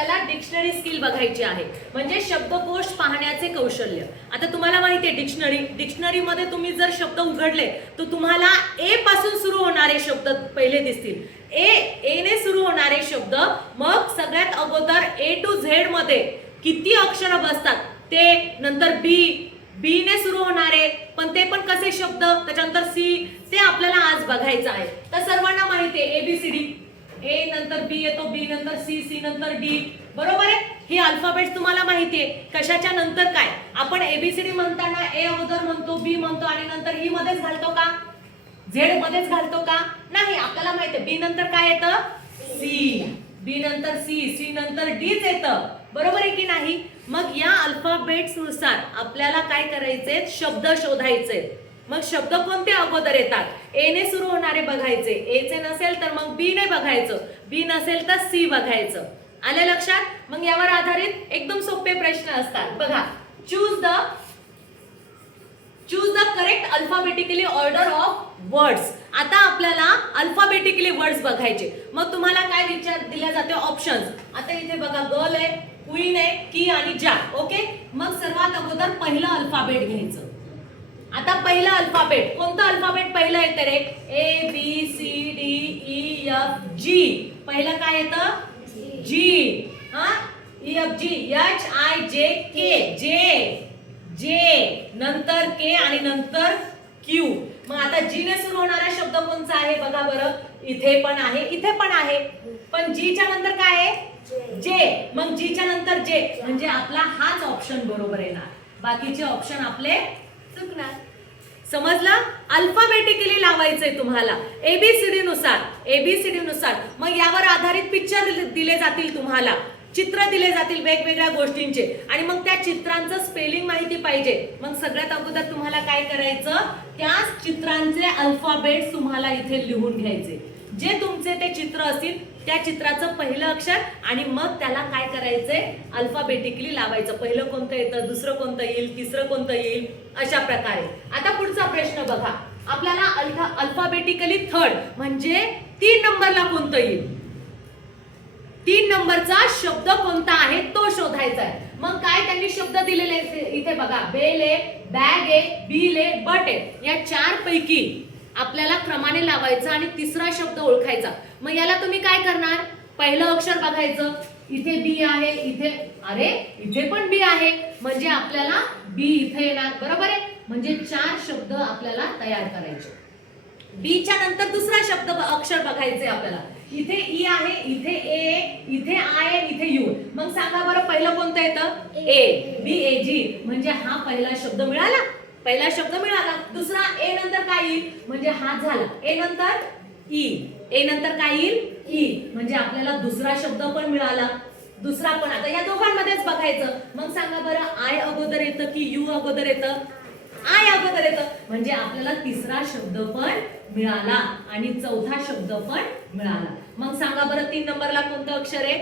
आपल्याला dictionary skill बघायची आहे, म्हणजे शब्दकोश पाहण्याचे कौशल्य. आता तुम्हाला माहिती आहे डिक्शनरी मध्ये तुम्ही जर शब्द उघडले तर तुम्हाला ए पासून सुरू होणारे शब्द पहिले दिसतील. ए ने सुरू होणारे शब्द, मग सगळ्यात अगोदर ए टू झेड मध्ये किती अक्षर बसतात ते, नंतर बी ने सुरू होणारे पण ते पण कसे शब्द, त्याच्यानंतर सी, ते आपल्याला आज बघायचं आहे. तर सर्वांना माहिती आहे ABCD, ए नंतर बी येतो, बी नंतर सी नंतर डी, बरोबर आहे. ही अल्फाबेट तुम्हाला माहिती आहे. कशाच्या नंतर काय, आपण ABCD म्हणताना ए अगोदर म्हणतो, बी म्हणतो आणि नंतर ई मध्येच घालतो का, झेड मध्येच घालतो का, नाही. आपल्याला माहिती आहे बी नंतर काय येतं, सी, बी नंतर सी नंतर डीच येतं, बरोबर आहे की नाही. मग या अल्फाबेट्स नुसार आपल्याला काय करायचे, शब्द शोधायचे. मग शब्द कोणते अगोदर येतात, ए ने सुरू होणारे बघायचे, ए चे नसेल तर मग बी ने बघायचं, बी नसेल तर सी बघायचं. आले लक्षात. मग यावर आधारित एकदम सोपे प्रश्न असतात बघा. Choose the correct alphabetically order of words. आता आपल्याला अल्फाबेटिकली वर्ड्स बघायचे. मग तुम्हाला काय विचार दिल्या जाते, ऑप्शन्स. आता इथे बघा गर्ल आहे, क्वीन आहे, की आणि जा. ओके, मग सर्वात अगोदर पहिलं अल्फाबेट घ्यायचं. आता पहिलं अल्फाबेट, कोणतं अल्फाबेट पहिलं येतं रे, ABCDEFG. पहिलं काय येतं, जी. EFG, HIJK, जे नंतर के आणि नंतर क्यू. मग आता जी ने सुरू होणारा शब्द कोणता आहे बघा बरं, इथे पण आहे, इथे पण आहे, पण जी च्या नंतर काय आहे, जे. मग जी च्या नंतर जे, म्हणजे आपला हाच ऑप्शन बरोबर येणार, बाकीचे ऑप्शन आपले चुकणार. समजलं. अल्फाबेटिकली लावायचंय तुम्हाला ABCD नुसार. मग यावर आधारित पिक्चर दिले जातील, तुम्हाला चित्र दिले जातील वेगवेगळ्या गोष्टींचे, आणि मग त्या चित्रांचं स्पेलिंग माहिती पाहिजे. मग सगळ्यात अगोदर तुम्हाला काय करायचं, त्या चित्रांचे अल्फाबेट्स तुम्हाला इथे लिहून घ्यायचे. जे तुमचे ते चित्र असतील त्या चित्राचं पहिलं अक्षर, आणि मग त्याला काय करायचंय, अल्फाबेटिकली लावायचं. पहिलं कोणतं येतं, दुसरं कोणतं येईल, तिसरं कोणतं येईल, अशा प्रकारे. आता पुढचा प्रश्न बघा. आपल्याला अल्फाबेटिकली थर्ड म्हणजे 3 नंबरला कोणतं येईल, 3 नंबरचा शब्द कोणता आहे तो शोधायचा आहे. मग काय त्यांनी शब्द दिलेले इथे बघा, बेल आहे, बॅग आहे, बिल आहे, बट आहे. या 4 पैकी आपल्याला क्रमाने लावायचं आणि तिसरा शब्द ओळखायचा. मग याला तुम्ही काय करणार, पहिलं अक्षर बघायचं, इथे बी आहे, इथे पण बी आहे, म्हणजे आपल्याला बी इथे येणार, बरोबर आहे. म्हणजे 4 शब्द आपल्याला तयार करायचे. बी च्या नंतर दुसरा शब्द अक्षर बघायचे आपल्याला. इथे ई आहे, इथे ए, इथे आय आहे, इथे यू. मग सांगा बरं पहिलं कोणतं येतं, BAG, म्हणजे हा पहिला शब्द मिळाला, दुसरा ए नंतर काय येईल, म्हणजे हा झाला. ए नंतर काय येईल, ई, म्हणजे आपल्याला दुसरा शब्द पण मिळाला, दुसरा पण. आता या दोघांमध्येच बघायचं. मग सांगा बरं आय अगोदर येतं की यू अगोदर येतं, आय अगोदर येतं, म्हणजे आपल्याला तिसरा शब्द पण मिळाला आणि चौथा शब्द पण मिळाला. मग सांगा बरं 3 नंबरला कोणतं अक्षर आहे,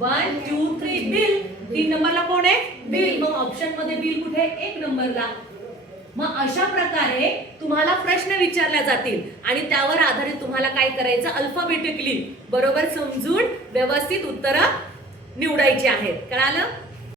1 2 3 बिल. 3 नंबरला कोण आहे, बिल. मग ऑप्शन मध्ये बिल कुठे, 1 नंबरला. मग अशा प्रकारे तुम्हाला प्रश्न विचारले जातील आणि त्यावर आधारित तुम्हाला काय करायचं, अल्फाबेटिकली बरोबर समजून व्यवस्थित उत्तरं निवडायची आहेत. कळालं.